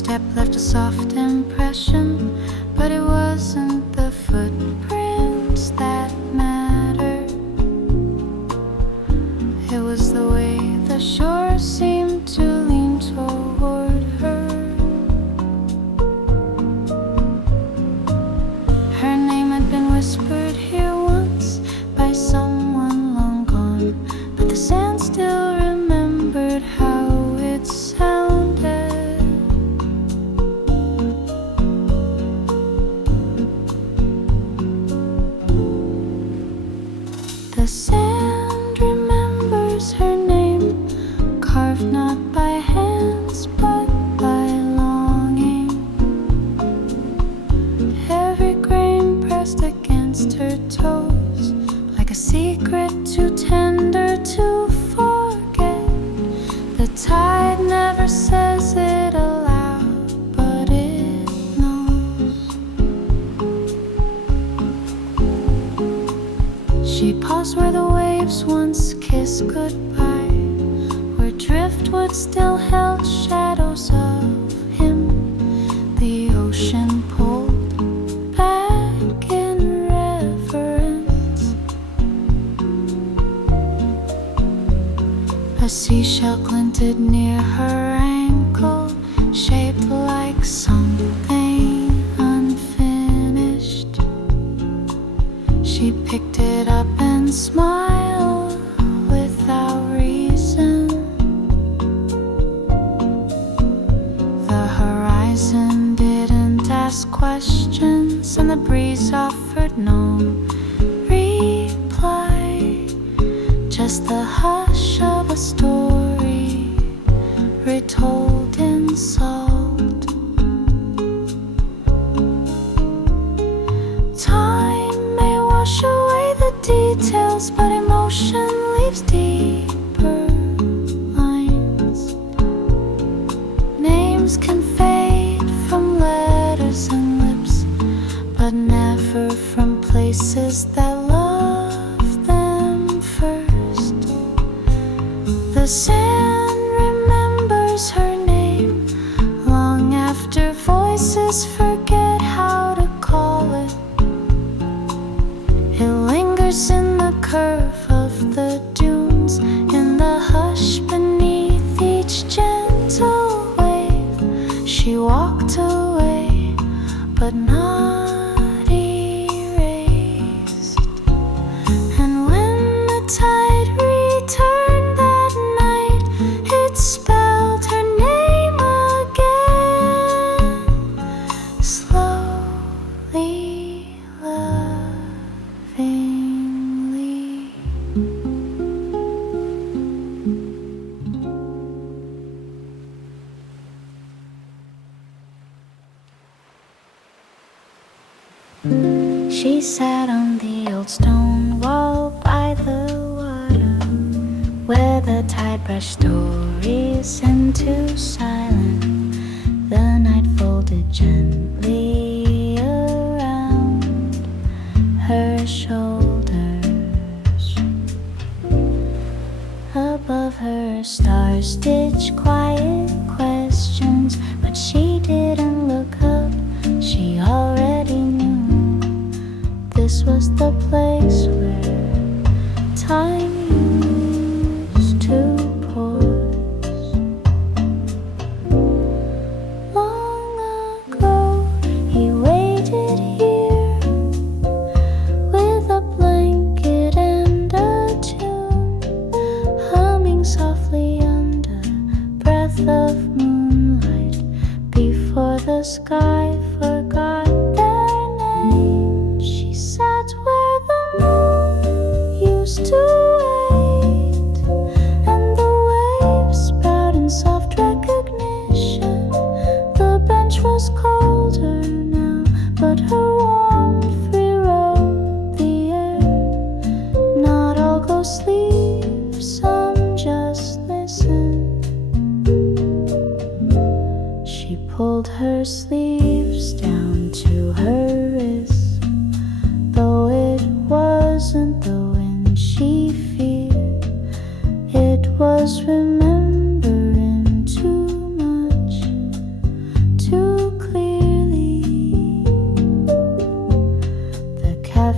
step left a soft impression, but it wasn't the footprints that mattered. It was the way the shore seemed to lean toward her. Her name had been whispered here once by someone long gone, but the sand still remembered how it sounded. The sand remembers her name, carved not by hands but by longing. Every grain pressed against her toes, like a secret too tender to forget. The tide never says it aloud, but it knows. She paused where the waves once kissed goodbye, where driftwood still held shadows of him. The ocean pulled back in reverence. A seashell glinted near her ankle, shaped like something unfinished. She picked it up and smiled without reason. The horizon didn't ask questions, and the breeze offered no reply. Just the hush of a story retold in salt. Time may wash away the details, but emotion leaves deeper lines. Names can fade from letters and lips, but never from places that love them first. The sand remembers her name long after voices forget how to call it. It lingers in the curve of the dunes, in the hush beneath each gentle wave. She walked away, but not erased. And when the tide returned that night, it spelled her name again, slowly, lovingly. She sat on the old stone wall by the water, where the tide brushed stories into silence. The night folded gently around her shoulders. Above her, stars stitched quiet questions, but she didn't look up. She already knew this was the place where time used to pause. Long ago, he waited here with a blanket and a tune, humming softly under breath of moonlight, before the sky forgot their name. She sat where the moon used to wave.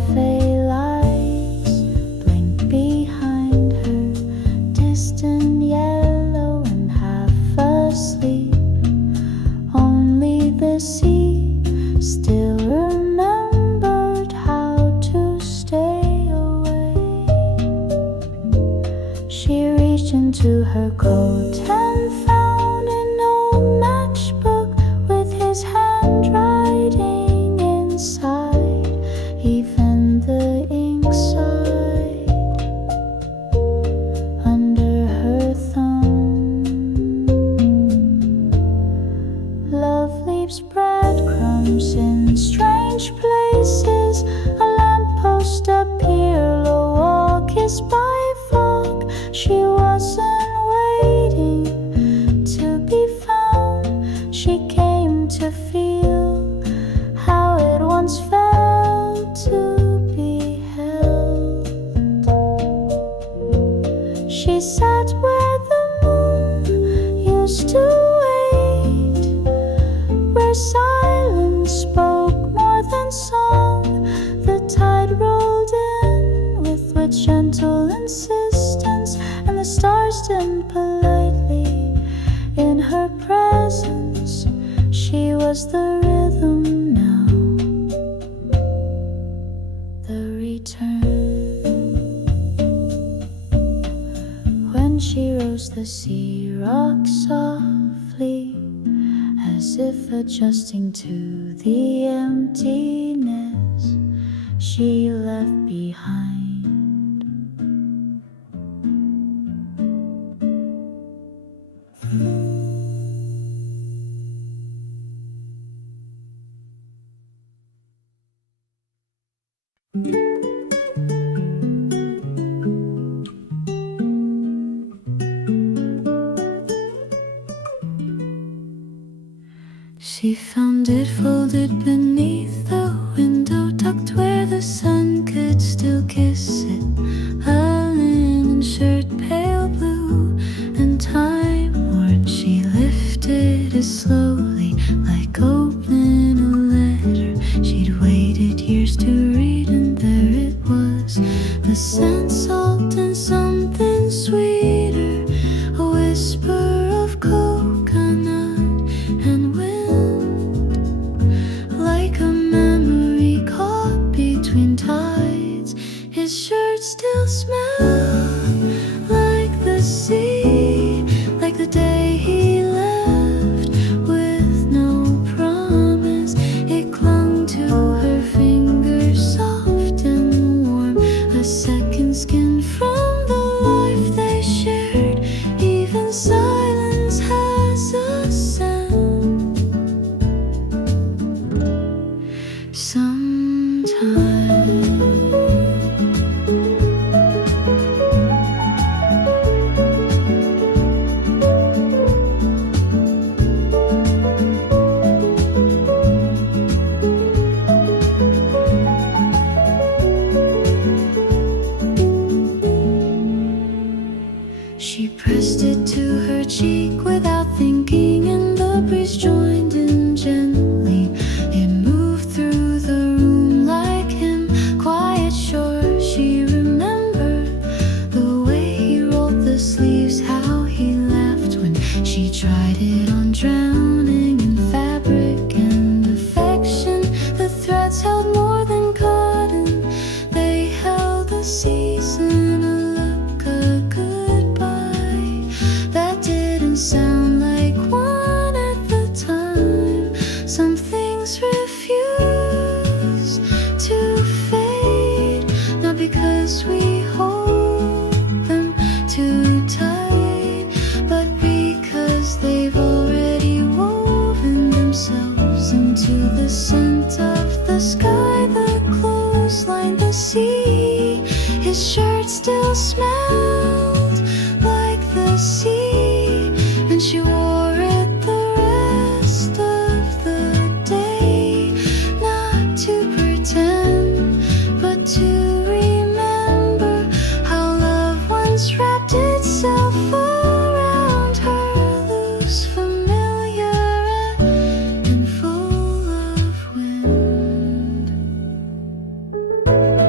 cafe lights blink behind her, distant yellow and half asleep. Only the sea still remembered how to stay away. She reached into her coat and found an old matchbook with his handwriting inside, even the ink side under her thumb. Love leaves breadcrumbs in strange places. A lamppost, a pier, a walk is by fog. She wasn't waiting to be found. She came to feel how it once felt to be held. She sat where the moon used to wait, where silence spoke more than song. The tide rolled in with gentle insistence, and the stars dimmed politely in her presence. She was the rhythm now, the return. When she rose, the sea rocked softly, as if adjusting to the emptiness she left behind. She found it folded beneath the window, tucked where the sun could still kiss it. A linen shirt, pale blue and time-worn. She lifted it slowly, like opening a letter she'd waited years to read, and there it was, the scent, salt and something sweeter, a whisper of coconut and wind, like a memory caught between tides. His shirt still smelled like the sea, like the day he left with no promise. It clung to her fingers, soft and warm, a second skin from the life they shared. Even silence has a scent. Sometimes she pressed it to her cheek without thinking, and the breeze joined in gently. It moved through the room like him, quiet, sure. She remembered the way he rolled the sleeves, how he laughed when she tried it on, drowning in fabric and affection. The threads held more than cotton, they held a season, a look, a goodbye that didn't sound like one at the time. Some things refuse to fade, not because we hold them too tight, but because they've already woven themselves into the scent of the sky, the clothesline, the sea. His shirt still smelled like the sea, and she wore it the rest of the day, not to pretend, but to remember how love once wrapped itself around her, loose, familiar, and full of wind.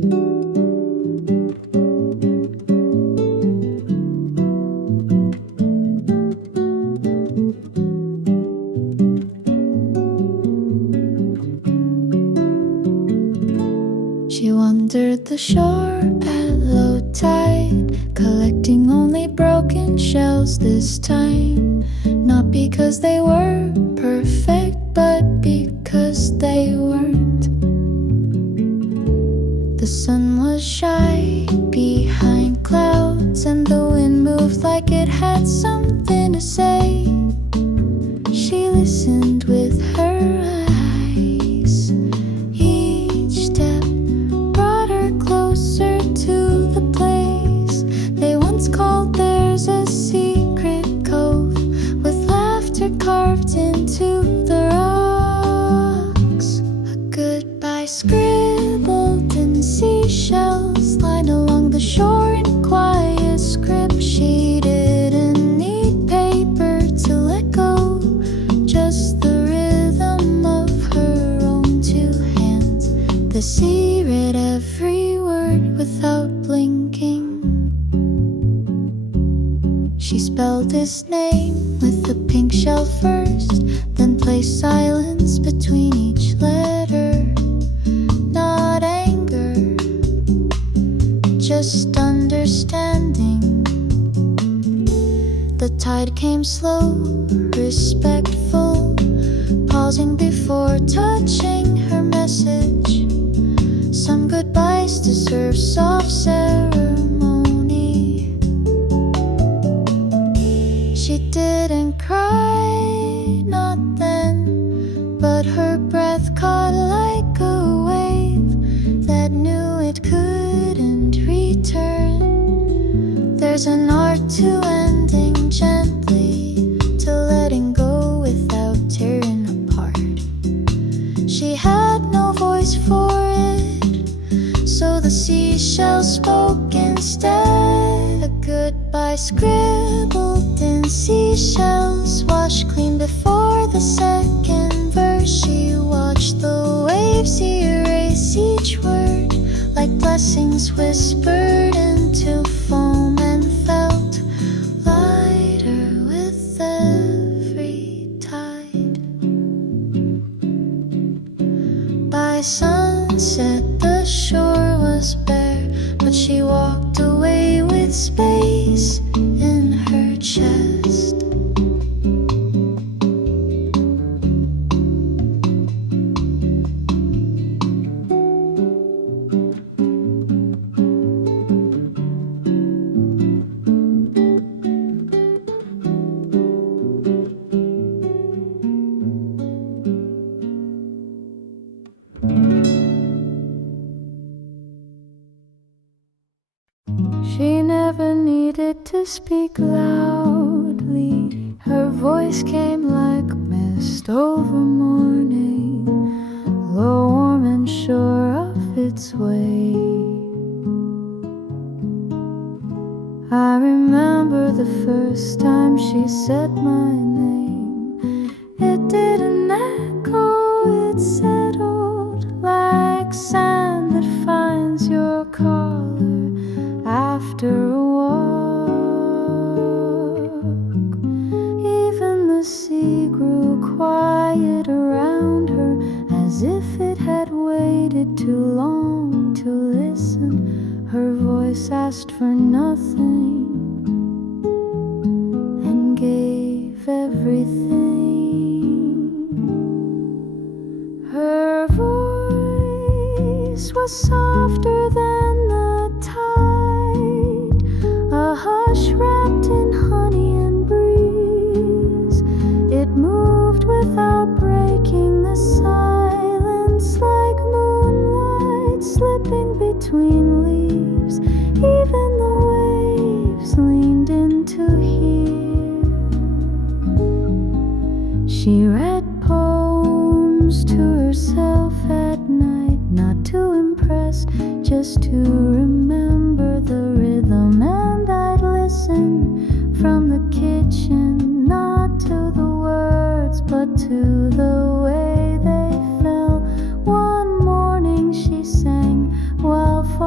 She wandered the shore at low tide, collecting only broken shells this time. Not because they were perfect, but because they weren't. The sun was shy behind clouds, and the wind moved like it had something to say. She listened with her eyes. Each step brought her closer to the place they once called theirs, a secret cove with laughter carved into the rocks. A goodbye scribbled in seashells lined along the shore in quiet script. She didn't need paper to let go, just the rhythm of her own two hands. The sea read every word without blinking. She spelled his name with a pink shell first, then placed silence between each letter. Not anger, just understanding. The tide came slow, respectful, pausing before touching her message. Some goodbyes deserve soft ceremony. She didn't cry, not then, but her breath caught like a wave that knew it couldn't return. There's an art to ending gently, to letting go without tearing apart. She had no voice for it, so the seashells spoke instead. A goodbye scribbled in seashells, washed clean before the second verse. She watched the waves erase each word like blessings whispered into foam, and felt lighter with every tide. By sunset the shore was bare, but she walked away with space in her chest. She never needed to speak loudly. Her voice came like mist over morning, low, warm and sure of its way. I remember the first time she said my name. It didn't echo, it settled like sand that finds your collar after a walk. Even the sea grew quiet around her, as if it had waited too long to listen. Her voice asked for nothing and gave everything. Her voice was softer than the tide, a hush wrapped in honey and breeze. It moved without breaking the silence, like moonlight slipping between leaves. Even the waves leaned in to hear. She read poems to herself at night, not to impress, just to remember the rhythm. And I'd listen from the kitchen, not to the words, but to the way they fell. One morning she sang while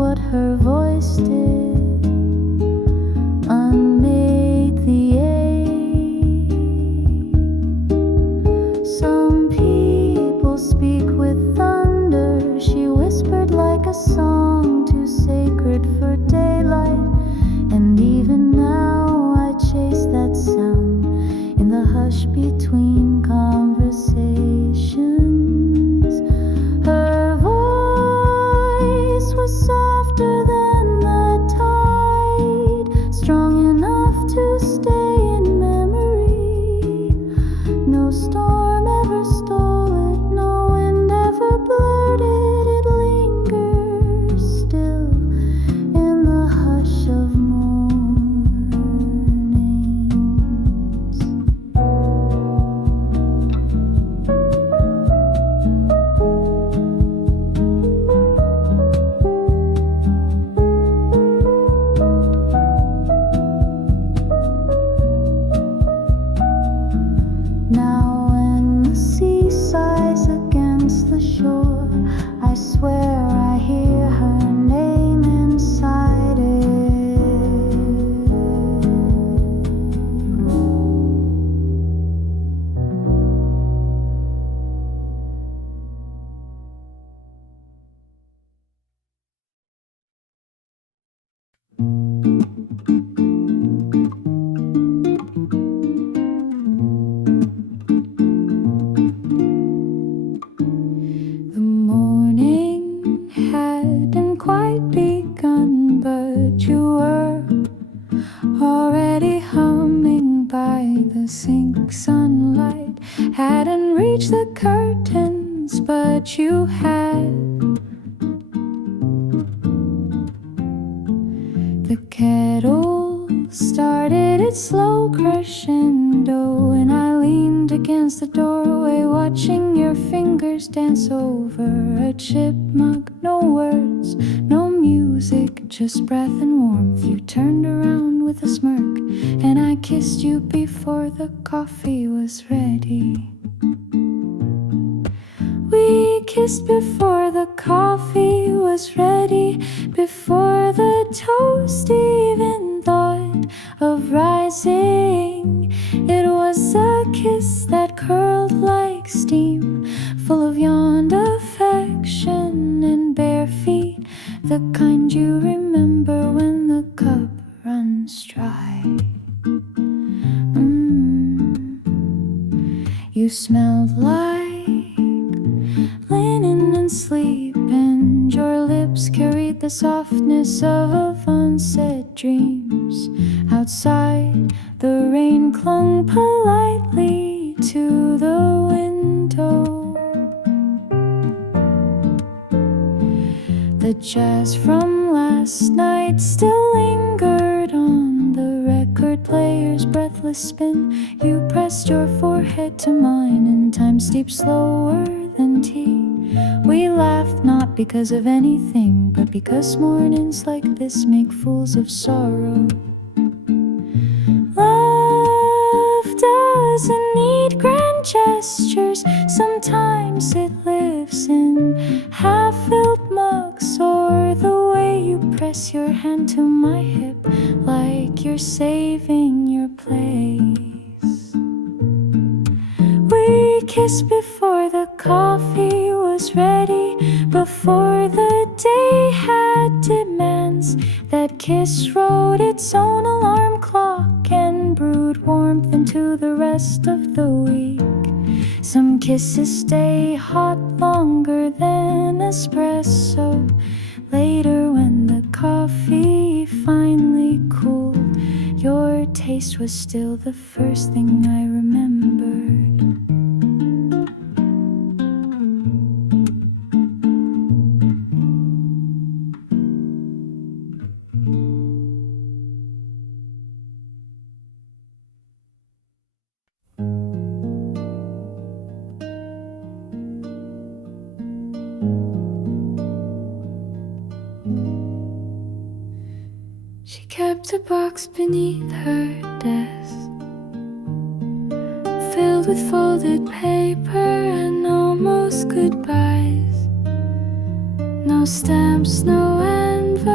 what her voice did, unmade the ache. Some people speak with thunder. She whispered like a song too sacred for daylight. And even now I chase that sound in the hush between conversations. Her voice was softer than the tide, strong enough to stay in memory. No storm ever stole it, no wind ever blurred it. It lingers still in the hush of mornings. Now when the sea sighs against the shore, I swear I hear her name inside it. The morning hadn't quite begun, but you were already humming by the sink. Sunlight hadn't reached the curtains, but you had. The kettle started its slow crescendo, and I leaned against the doorway, watching your fingers dance over a chip mug. No words, no music, just breath and warmth. You turned around with a smirk, and I kissed you before the coffee was ready. We kissed before the coffee was ready, before the toast even thought of rising. It was a kiss that curled like steam, full of yawned affection and bare feet, the kind you remember when the cup runs dry. You smelled like linen and sleep, and your lips carried the softness of unsaid dreams. Outside, the rain clung politely to the window. The jazz from last night still lingered on the record player's breathless spin. You pressed your forehead to mine, and time steeped slower than tea. We laughed not because of anything, but because mornings like this make fools of sorrow. Love doesn't need grand gestures. Sometimes it lives in half-filled mugs, or the way you press your hand to my hip, like you're saving your place. We kissed before the coffee was ready, before the day had demands. That kiss wrote its own alarm clock and brewed warmth into the rest of the week. Some kisses stay hot longer than espresso. Later, when the coffee finally cooled, your taste was still the first thing I remembered. She kept a box beneath her desk, filled with folded paper and almost goodbyes. No stamps, no envelopes,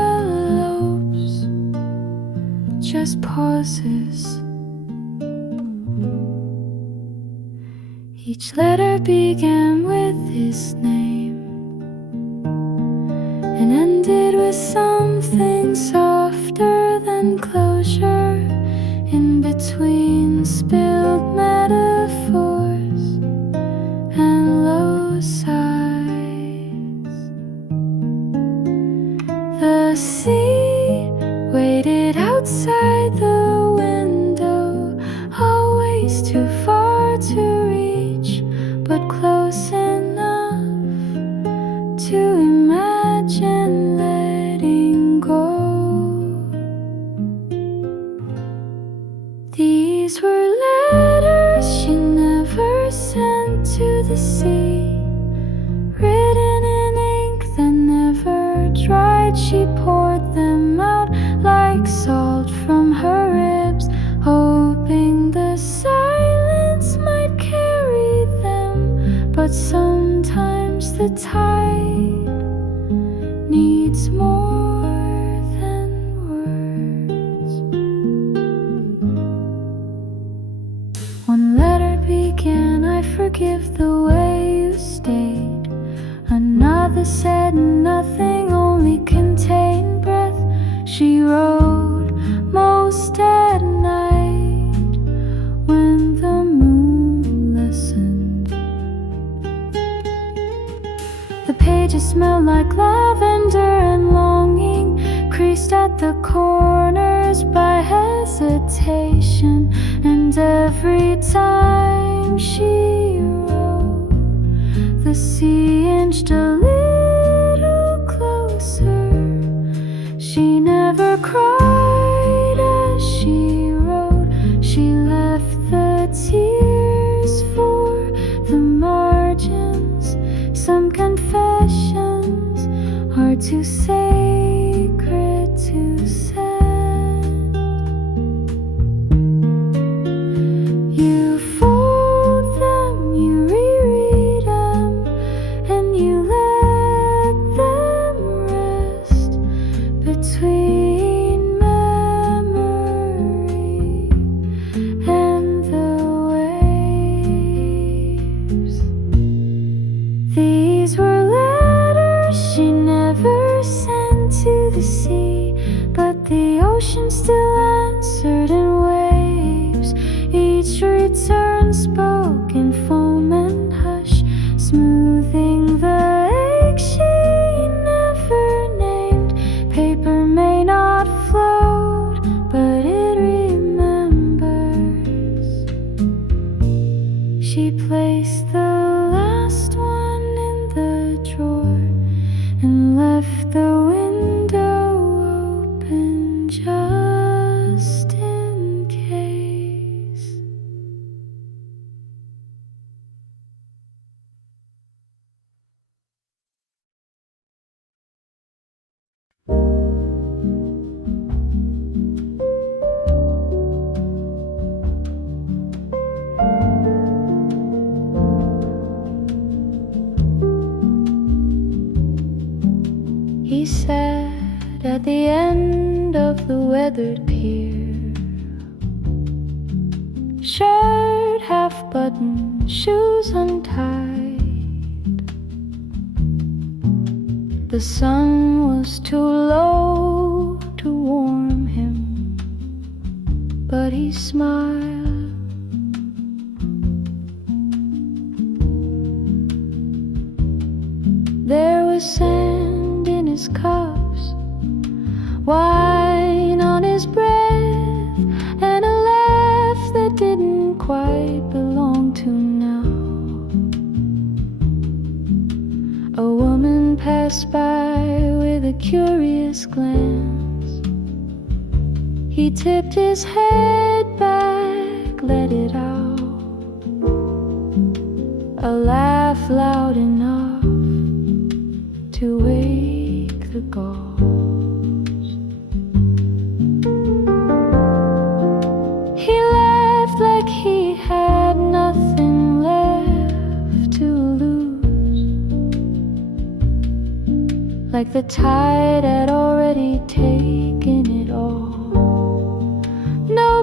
just pauses. Each letter began with his name and ended with something softer than closure. In between spilled metaphors and low sighs, the sea waited outside the window, always too far to reach, but close enough to imagine letting go. These were letters she never sent to the sea, written in ink that never dried. She poured them out like salt from her ribs, hoping the silence might carry them. But sometimes the tide needs more than words. One letter began, I forgive the way you stayed. Another said nothing, only contained breath. She wrote most at night when the moon listened. The pages smelled like lavender and longing, creased at the corners by hesitation. And every time she wrote, the sea inched a little closer. She never cried as she wrote. She left the tears for the margins. Some confessions are too sacred to send. You fold them, you reread them, and you let them rest between memory and the waves. These were letters she never sent to the sea, but the ocean still answered in waves. Each return spoke in foam and hush, smoothing the ache she never named. Paper may not float, but it remembers. She placed the last one in the drawer and left the window open just in case. He sat at the end of the weathered pier, shirt half buttoned, shoes untied. The sun was too low to warm him, but he smiled. There was sand in his cups, wine on his breath, and a laugh that didn't quite belong to now. A woman passed by with a curious glance. He tipped his head back, let it out, a laugh loud enough to wake the ghost. He laughed like he had nothing left to lose, like the tide had already taken it all.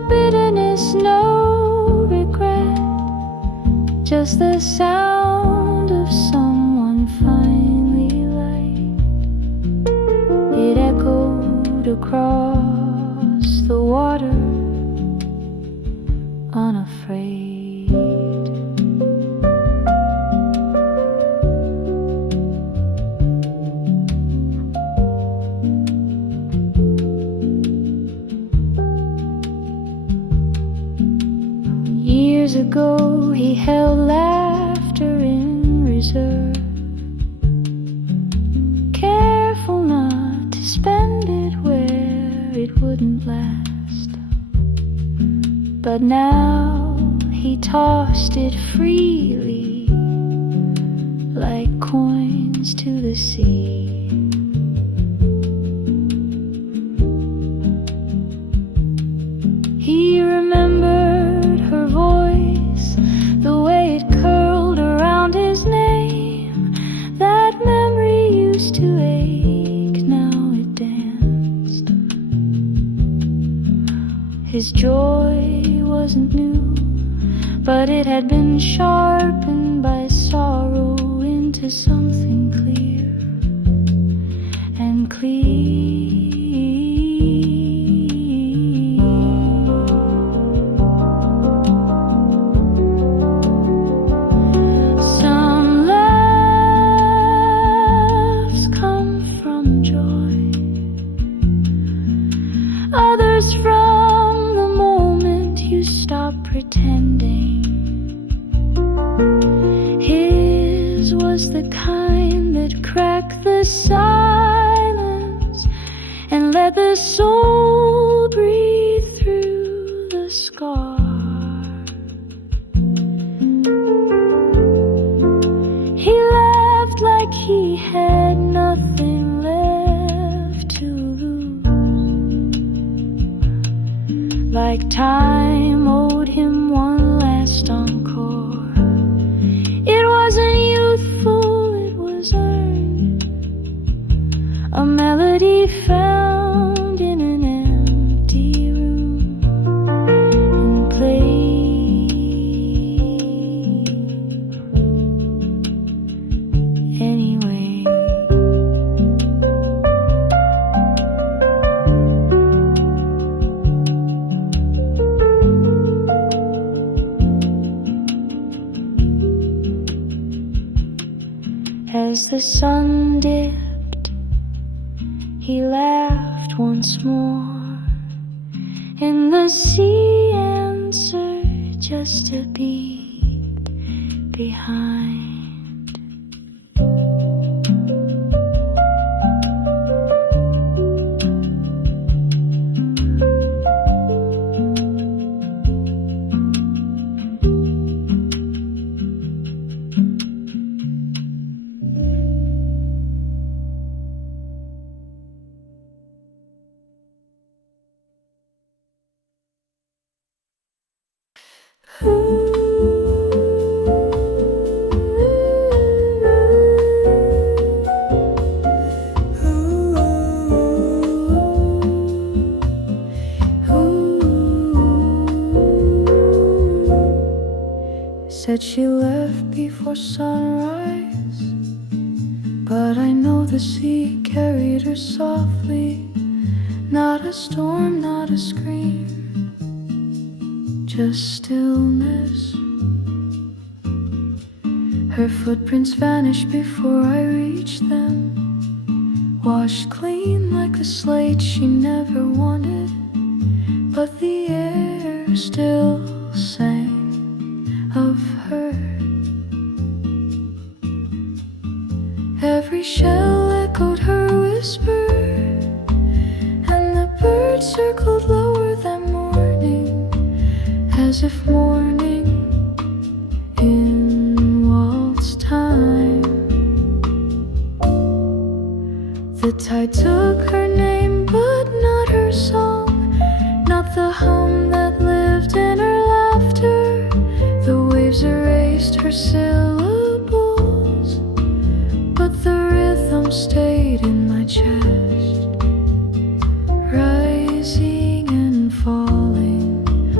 bitterness, no regret, just the sound of someone finally light. It echoed across the water, unafraid. Years ago he held laughter in reserve, careful not to spend it where it wouldn't last. But now he tossed it freely like coins to the sea. He remembered her voice, the way it curled around his name. That memory used to ache, now it danced. His joy wasn't new, but it had been sharpened by sorrow into something clear and clear. Others from the moment you stop pretending. His was the kind that cracked the silence and let the soul breathe through the scar. He laughed like he had nothing left to lose, like time owed him one last encore. It wasn't youthful, it was earned, a melody found in an empty room and played anyway. As the sun dipped, he laughed once more, and the sea answered just a beat behind. Said she left before sunrise, but I know the sea carried her softly. Not a storm, not a scream, just stillness. Her footprints vanished before I reached them, washed clean like a slate she never wanted, but the air still sang of her. Every shell echoed her whisper, and the birds circled lower than morning, as if mourning in waltz time. The tide took her name, but not her song, not the hum that lived in her laughter. The waves erased her syllables, but the rhythm stayed in my chest, rising and falling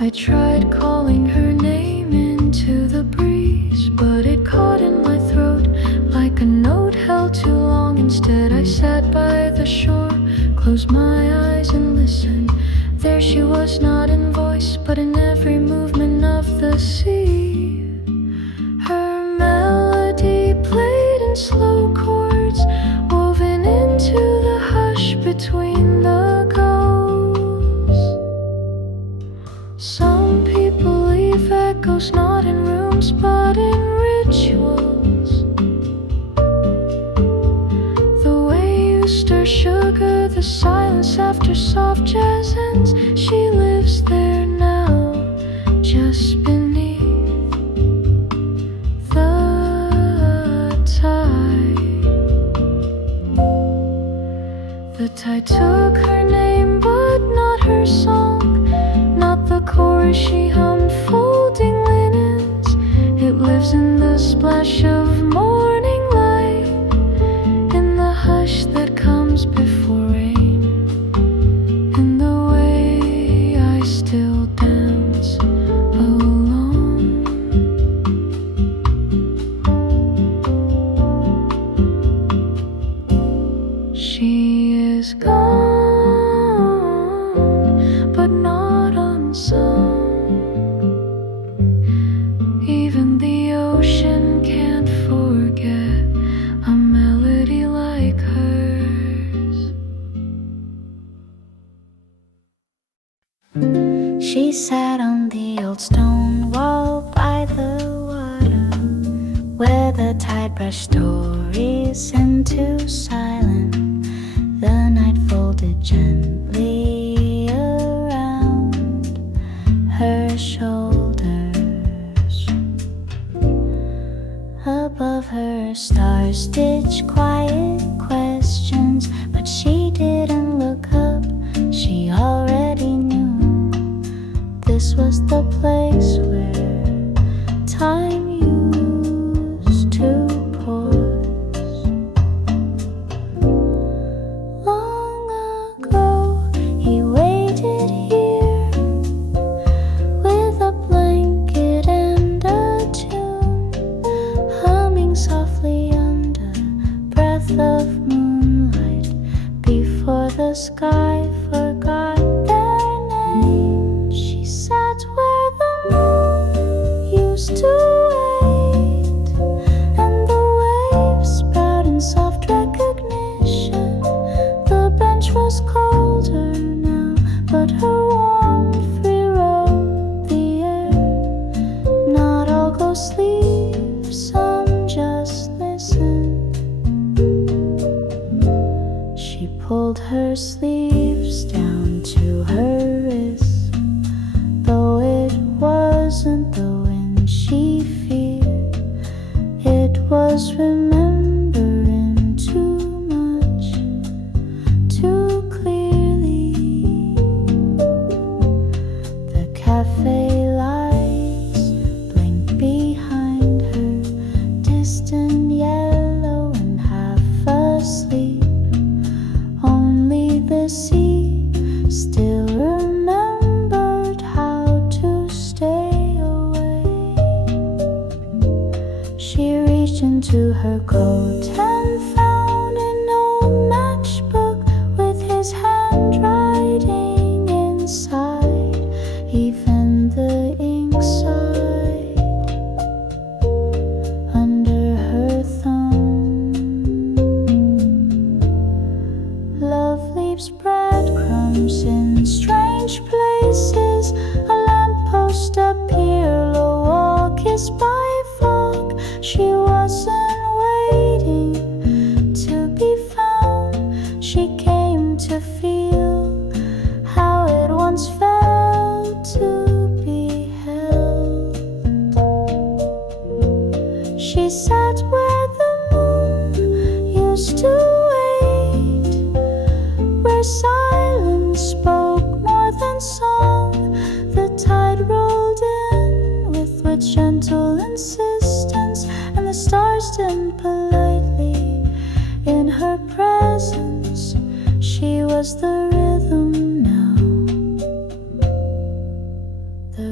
I tried calling her name into the breeze, but it caught in my throat like a note held too long. Instead I sat by the shore, closed my eyes and listened. There she was, not in voice, but in every movement of the sea. Her melody played in slow chords, woven into the hush between the gulls. Some people leave echoes not in rooms but in rituals. The way you stir sugar, the silence after soft jazz ends. She lives there now, just beneath the tide. The tide took her name but not her song, not the chorus she hummed folding linens. It lives in the splash of morning light, in the hush that comes before rain, in the way I still dance alone. She is gone, but not unsung. Even the ocean can't forget a melody like hers. She sat on the old stone wall by the water, where the tide brushed stories into silence. The night folded gently around her shoulders. Above her, stars stitched quiet questions, but she didn't look up. She already knew this was the place where time used to pause. Long ago, he waited here with a blanket and a tune, humming softly under breath of moonlight, before the sky forgot their name. She sat where the moon used to wait, and the waves sprout in soft recognition. The bench was colder now, but her warmth rewrote the air. Not all go sleep, some just listen. She pulled her sleeves down to her wrists, though it wasn't the wind she feared. It was remembering too much, too clearly. The cafe lights blinked behind her, distant yellow and half asleep. Only the sea still remembered how to stay away. She reached into her coat and found an old matchbook with his handwriting inside, even the ink side under her thumb. Love leaves breadcrumbs in strange places. A lamppost, a pier, a wall kissed by fog. She wasn't waiting to be found. She came to feel how it once felt to be held. She sat where the moon used to wait, where silence spoke more than song. The tide rolled in with gentle insistence, and the stars dimmed politely in her presence. She was the rhythm now,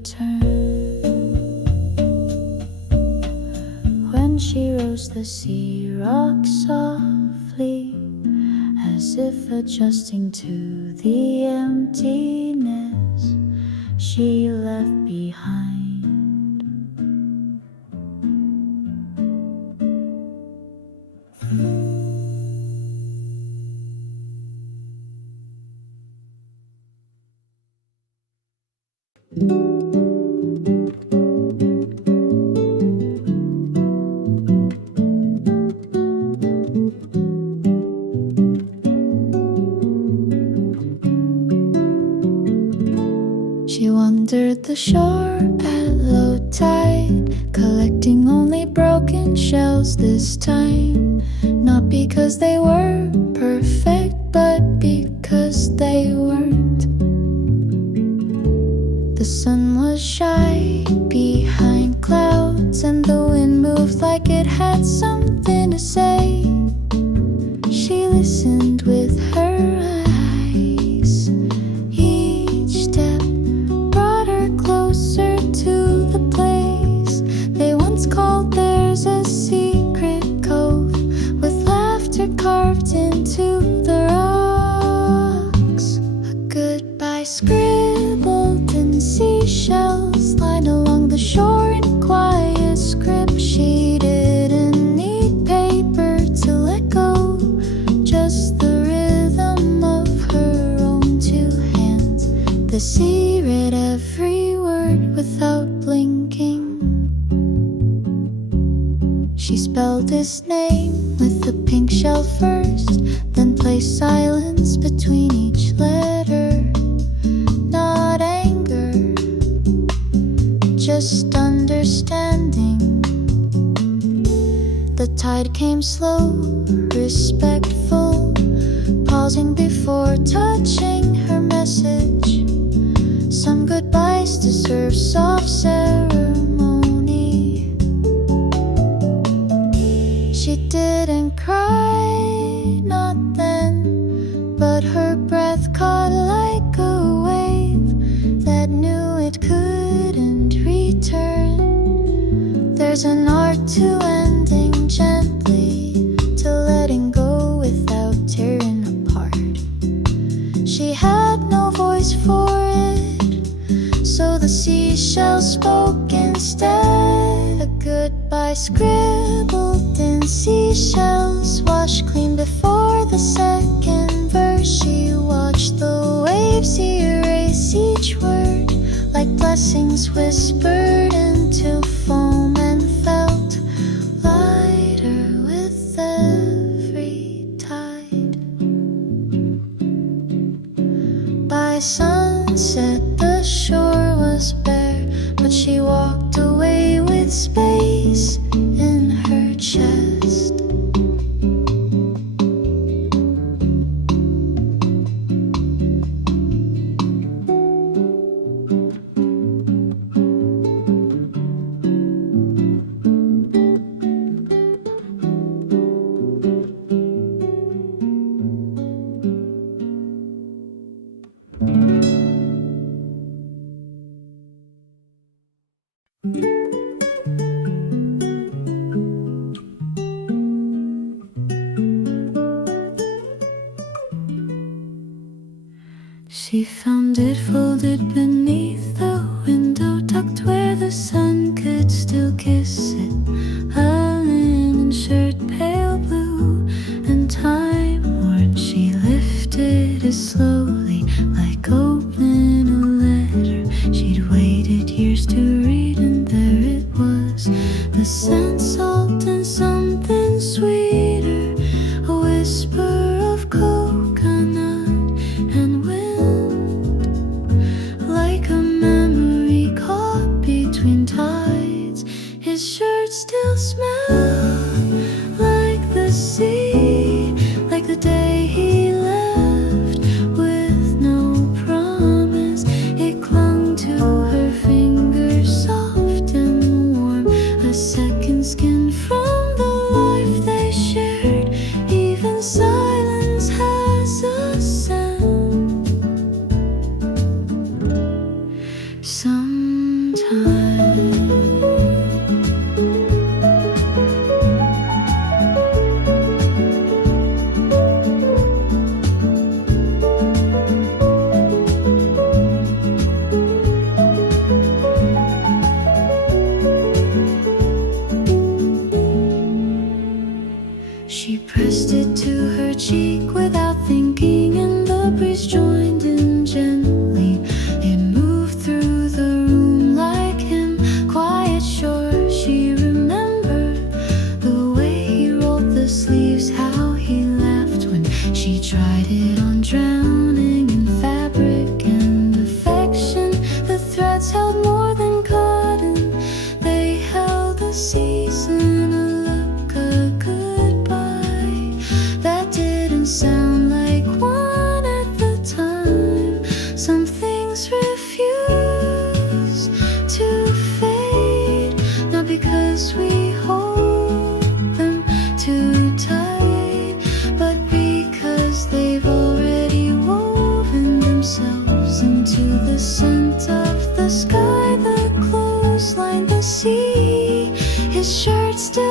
return. When she rose, the sea rocked softly, as if adjusting to the emptiness she left behind. She wandered the shore at low tide, collecting only broken shells this time. Not because they were perfect, but because they weren't. The sun was shy behind clouds, and the wind moved like it had something to say. She listened with her eyes. Each step brought her closer to the place they once called theirs, a secret cove with laughter carved into the rocks. A goodbye scribbled in seashells lined along the shore in quiet script. She didn't need paper to let go, just the rhythm of her own two hands. The sea read every word without blinking. She spelled his name with a pink shell first, then placed silence between each letter. Not anger, just understanding. The tide came slow, respectful, pausing before touching her message. Some goodbyes deserve soft ceremony. She didn't cry, not then, but her breath caught like a wave that knew it couldn't return. There's an art to ending gently, to letting go without tearing apart. She had no voice for it, so the seashells spoke instead. A goodbye scribbled in seashells, washed clean before the second verse. She watched the waves erase each word like blessings whispered into foam, and felt lighter with every tide. By sunset the shore was bare, but she walked away with space in her chest. She found it folded beneath the window, tucked where the sun could still kiss it. A linen shirt, pale blue and time-worn. She lifted it slowly, like opening a letter she'd waited years to read, and there it was, the scent, salt and something sweeter, a whisper of coconut and wind, like a memory caught between tides. His shirt still smelled like the sea, like the day he left with no promise. It clung to her fingers, soft and warm, a second skin from the life they shared. Even silence has a scent. Some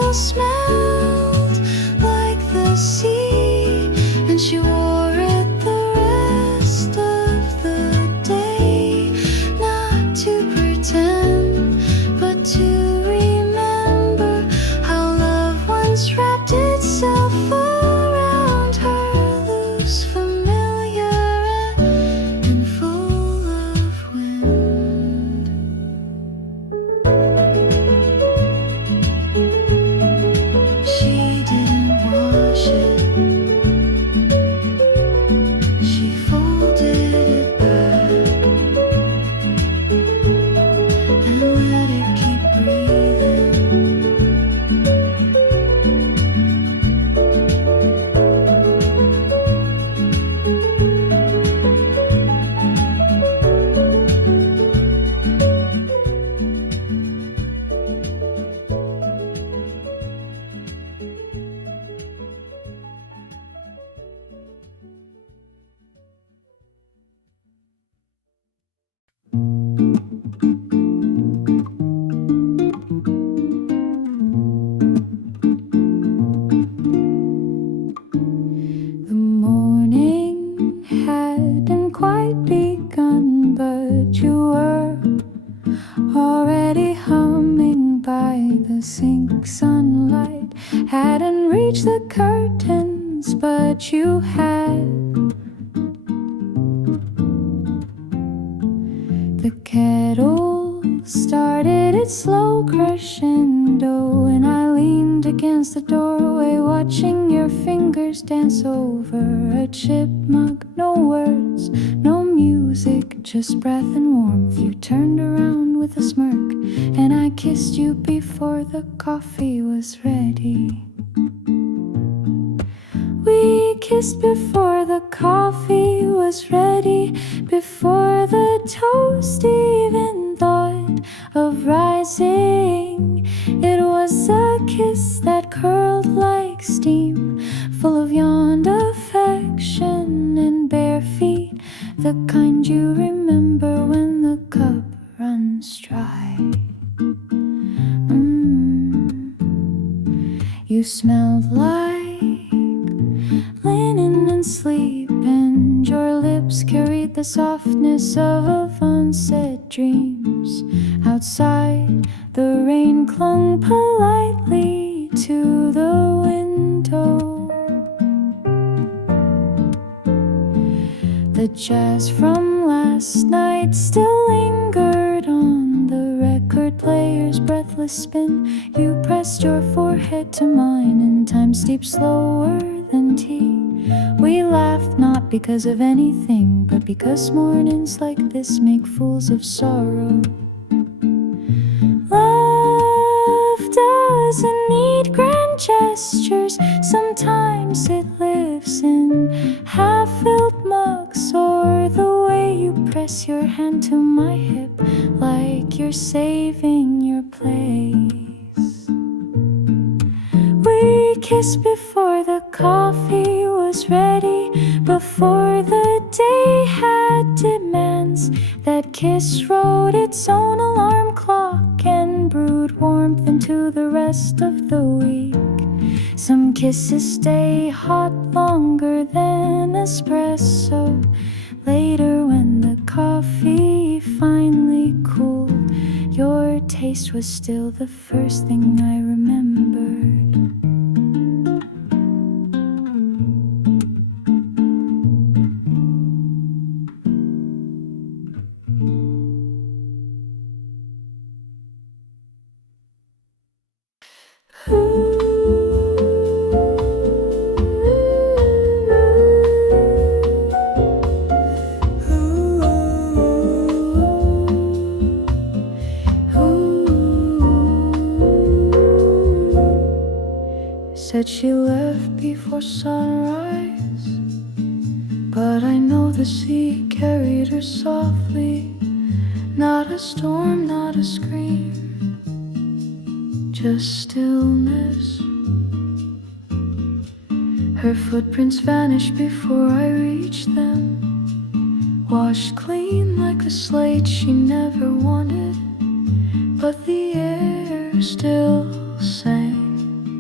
candle smelled like the sea, and she wore it the rest of the day, not to pretend, but to remember how love once wrapped itself around her, loose, familiar, and full of wind. She didn't wash it, she folded it back and let it keep breathing. The morning hadn't quite begun, but you were already humming by the sink. Sunlight hadn't reached the curtains, but you had. The kettle started its slow crescendo, and I leaned against the doorway, watching your fingers dance over a chip mug. No words, no music, just breath and warmth. You turned around with a smirk, and I kissed you before the coffee was ready. We kissed before the coffee was ready, before the toast even thought of rising. It was a kiss that curled like steam, full of yawned affection and bare feet, the kind you remember when the cup runs dry. You smelled like linen and sleep, and your lips carried the softness of unsaid dreams. Outside, the rain clung politely to the window. The jazz from last night still lingered on the record player's breathless spin. You pressed your forehead to mine, and time steeped slower than tea. We laughed not because of anything, but because mornings like this make fools of sorrow. Love doesn't need grand gestures. Sometimes it lives in half-filled mugs, or the way you press your hand to my hip like you're saving your place. We kissed before the coffee was ready, before the day had demands. That kiss wrote its own alarm clock and brewed warmth into the rest of the week. Some kisses stay hot longer than espresso. Later, when the coffee finally cooled, your taste was still the first thing I remembered. Said she left before sunrise, but I know the sea carried her softly. Not a storm, not a scream, just stillness. Her footprints vanished before I reached them, washed clean like a slate she never wanted, but the air still sang.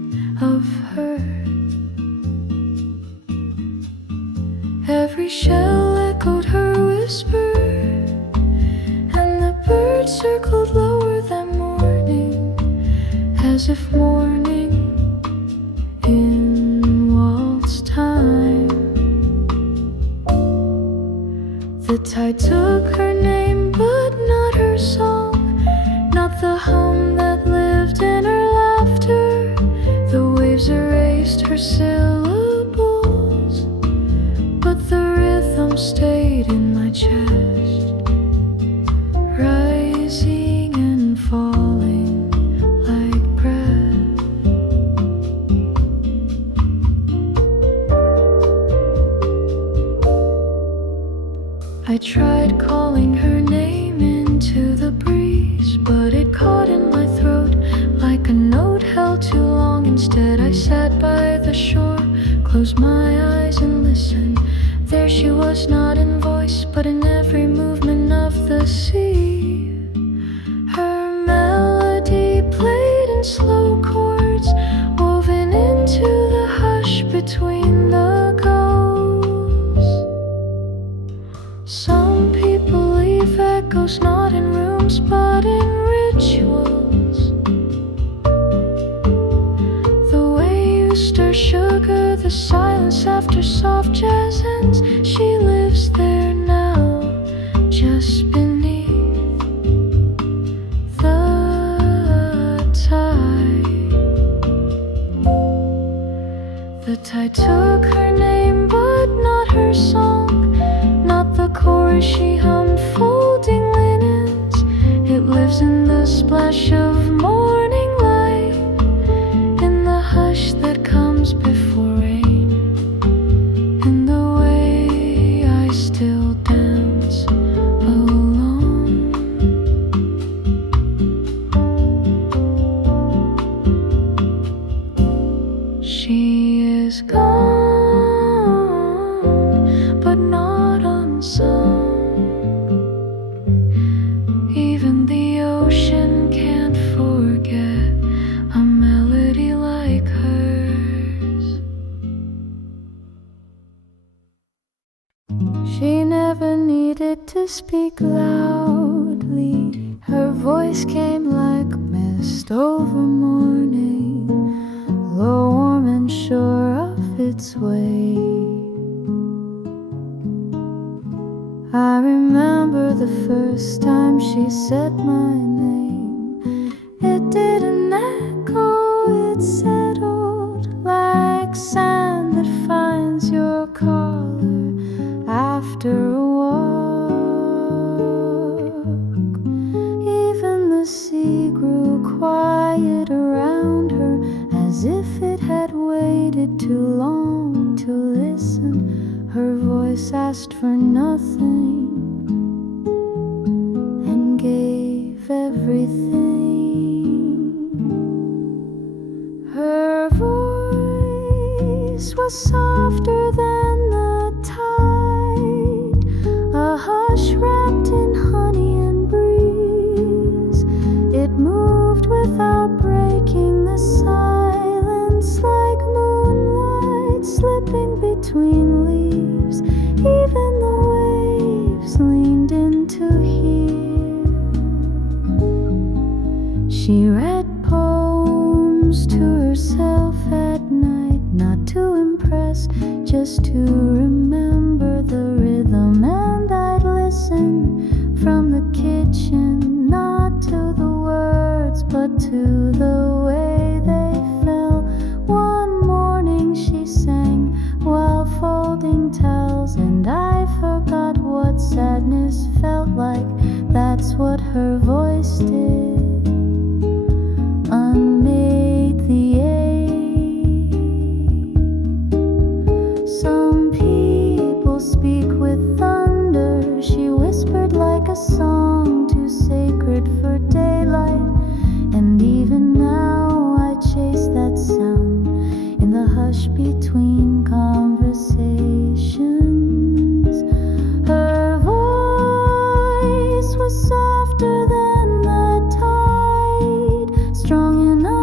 circled lower than morning, as if morning in waltz time. The tide took her name, but not her song, not the hum that lived in her laughter. The waves erased her syllables, but the rhythm stayed in my chest, rising and falling like breath. I tried calling her name into the breeze, but it caught in my throat like a note held too long. Instead I sat by the shore, closed my eyes and listened. There she was, not in voice, but in every movement of the sea. Her melody played in slow chords, woven into the hush between the gulls. Some people leave echoes not in rooms, but in rituals. The way you stir sugar, the silence after soft jazz ends. She lives there now, just beneath the tide. The tide took her name, but not her song, not the chorus she hummed, folding linens. It lives in the splash of morning light, in the hush that comes before rain, in the way I still dance alone. She is gone, but not unsung. Even the ocean can't forget a melody like hers. She never needed to speak loudly. Her voice came like mist over morning, low, warm and sure of its way. I remember the first time she said my name. It didn't echo, it settled like sand that finds your collar after a walk. Even the sea grew quiet around her, as if it had waited too long to listen. Her voice asked for nothing and gave everything. Her voice was softer than the tide, a hush wrapped in honey and breeze. It moved without breaking the silence, like moonlight slipping between leaves. Even the waves leaned in to hear. She read poems to herself at night, not to impress, just to remember the rhythm. And I'd listen from the kitchen, not to the words, but to the way they fell. One morning she sang while folding towels, and I forgot what sadness felt like. That's what her voice did, unmade the ache. Some people speak with thunder. She whispered like a song too sacred for daylight. And even now I chase that sound in the hush between conversations. Her voice was softer than the tide, strong enough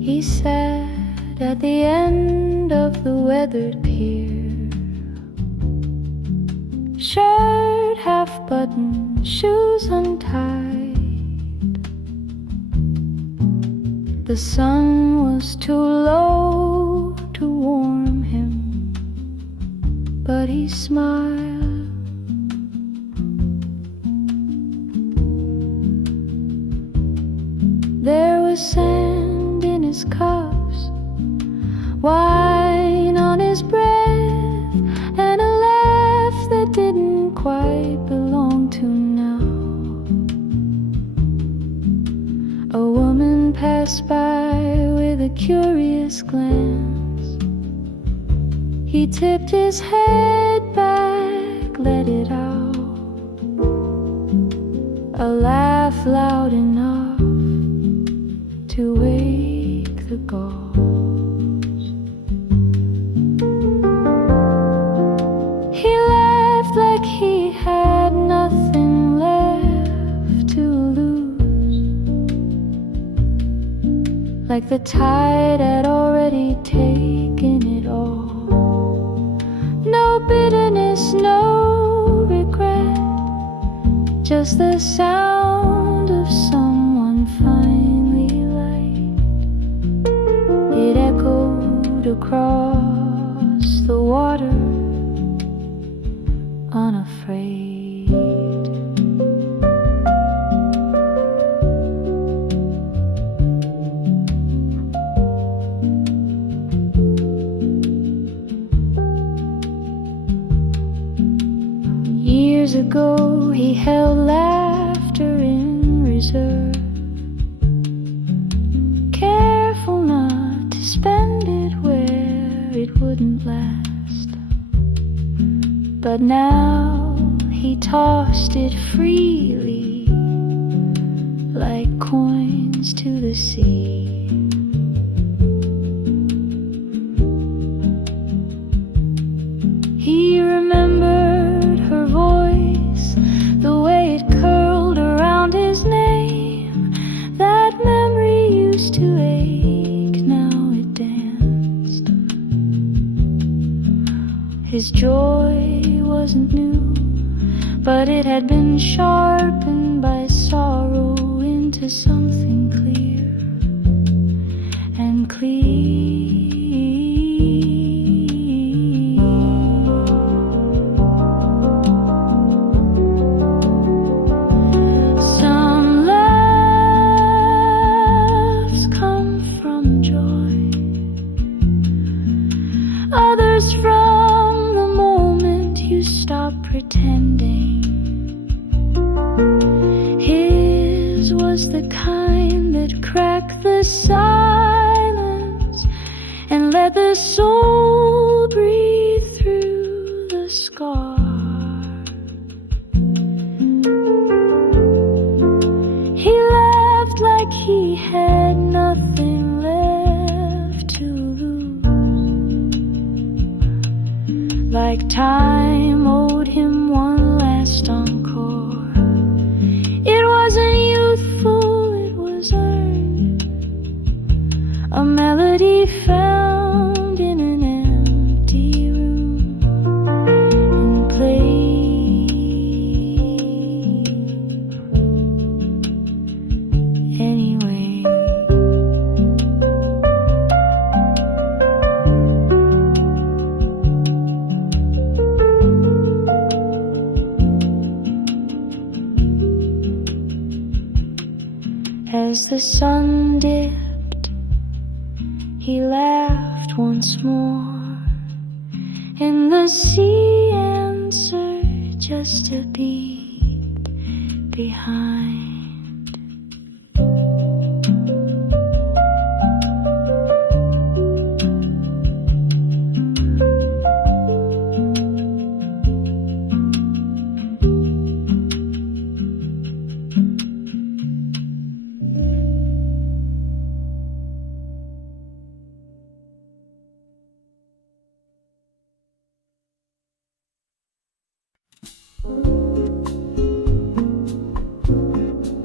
He sat at the end of the weathered pier, shirt half buttoned, shoes untied. The sun was too low to warm him, but he smiled. There was sand in his cups, wine on his breath, and a laugh that didn't quite belong to now. A woman passed by with a curious glance. He tipped his head back, let it out, a laugh loud enough to wake the ghost. He laughed like he had nothing left to lose, like the tide had already taken it all. No bitterness, no regret, just the sound of someone finally liked. It echoed across the water, unafraid. Years ago he held laughter in reserve, careful not to spend it where it wouldn't last. But now he tossed it freely like coins to the sea. He remembered her voice, the way it curled around his name. That memory used to ache, now it danced. His joy wasn't new, but it had been sharpened by sorrow into something clear and clean. Some laughs come from joy, others from the moment you stop pretending. His was the kind that cracked the silence and let the soul breathe through the scar. He laughed like he had nothing left to lose, like time owed him one last encore. It wasn't youthful, it was earned, a melody found in an empty room and played anyway. As the sun dipped, he laughed once more, and the sea answered just a beat behind.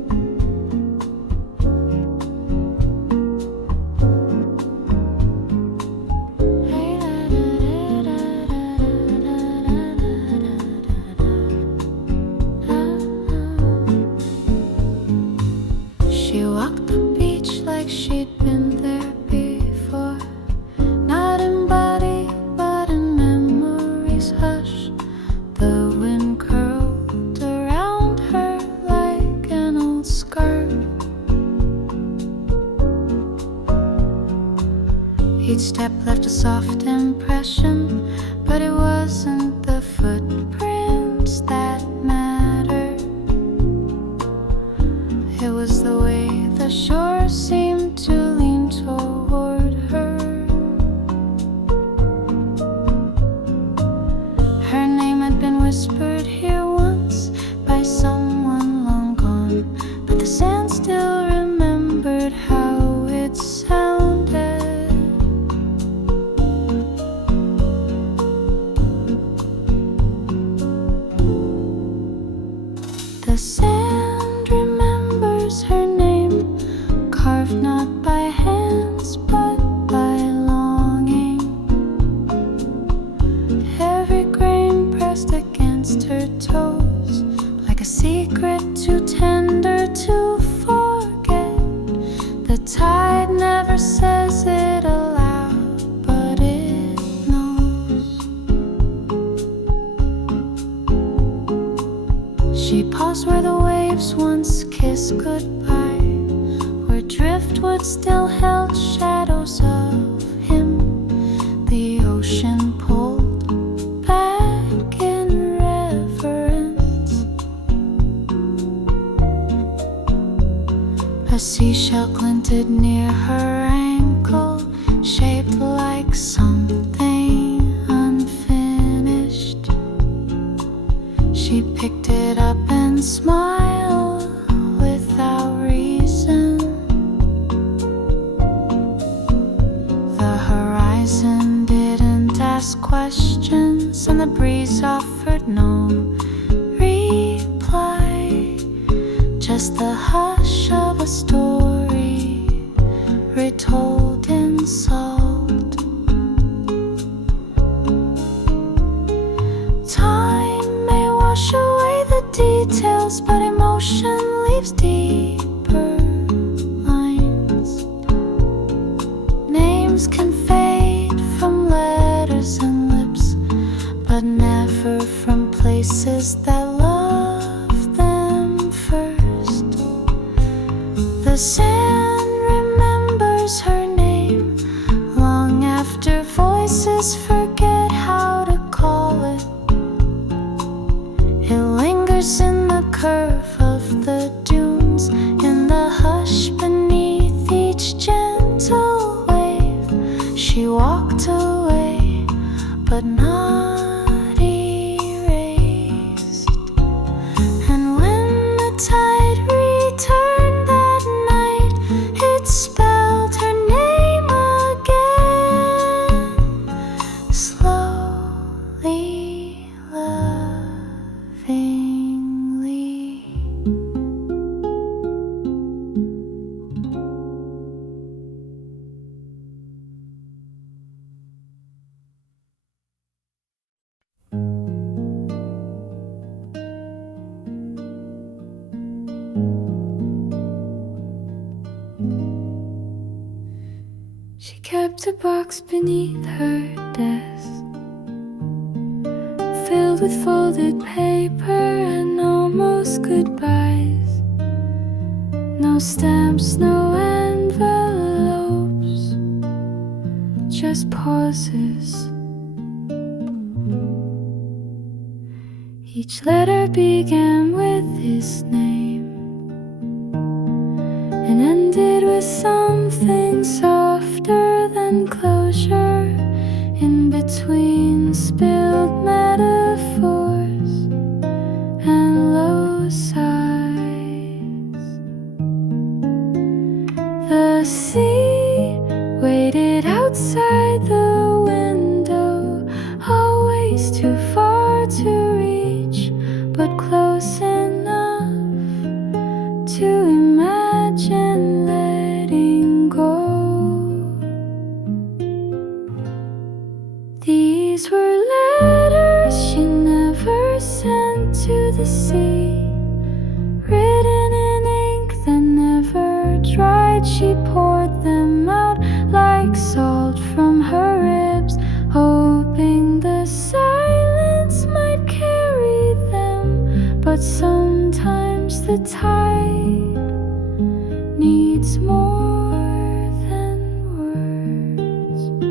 Each step left a soft impression, but it wasn't the footprints that mattered. It was the way the shore seemed to lean toward her. Her name had been whispered here once by someone long gone, but the sand still remembered how it sounded. The sand remembers her name, carved not by hands but by longing. Every grain pressed against her toes, like a secret too tender to forget. The tide never says it aloud, but it knows. She paused where the waves once kissed goodbye, where driftwood still held shadows of him. The ocean pulled back in reverence. A seashell glinted near her ankle, shaped like something unfinished. She picked it up and smiled without reason. The horizon didn't ask questions, and the breeze offered no reply. Just the hush of a story retold in salt. Time may wash away the details, but emotion leaves deeper lines. Names can fade from letters and lips, but never from places that love them first. The sand remembers her name long after voices forget how to call it. It lingers in the curve of the dunes, in the hush beneath each gentle wave. She walked away, but not erased. And when the tide returned that night, it spelled her name again, slowly, lovingly. She kept a box beneath her desk, filled with folded paper and almost goodbyes. No stamps, no envelopes, just pauses. Each letter began with his name and ended with something softer than closure, in between spilled metaphors and low sighs. The sea waited outside the window, always too far to reach, but close enough to imagine letting go. These were letters she never sent to the sea, written in ink that never dried. She poured them out like salt from her ribs, hoping the silence might carry them. But sometimes the tide needs more than words.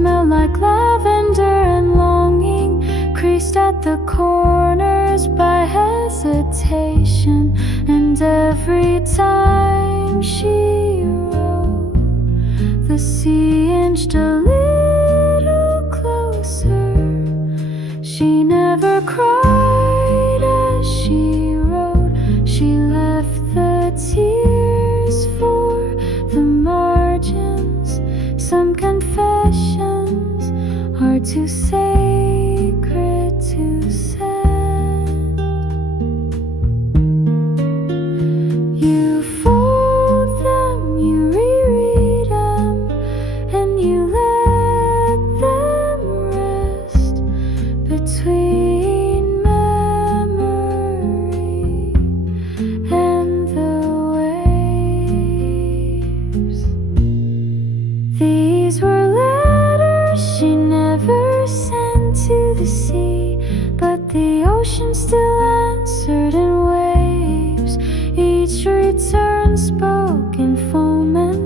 smelled like lavender, and longing creased at the corners by hesitation. And every time she wrote, the sea inched a little closer. She never cried as she wrote. She left the tears for the margins. Some confessions are too sacred to send. You fold them, you reread them, and you let them rest between memory and the waves. These were letters she never sent to the sea, but the ocean still answered in waves. Each return spoke in foam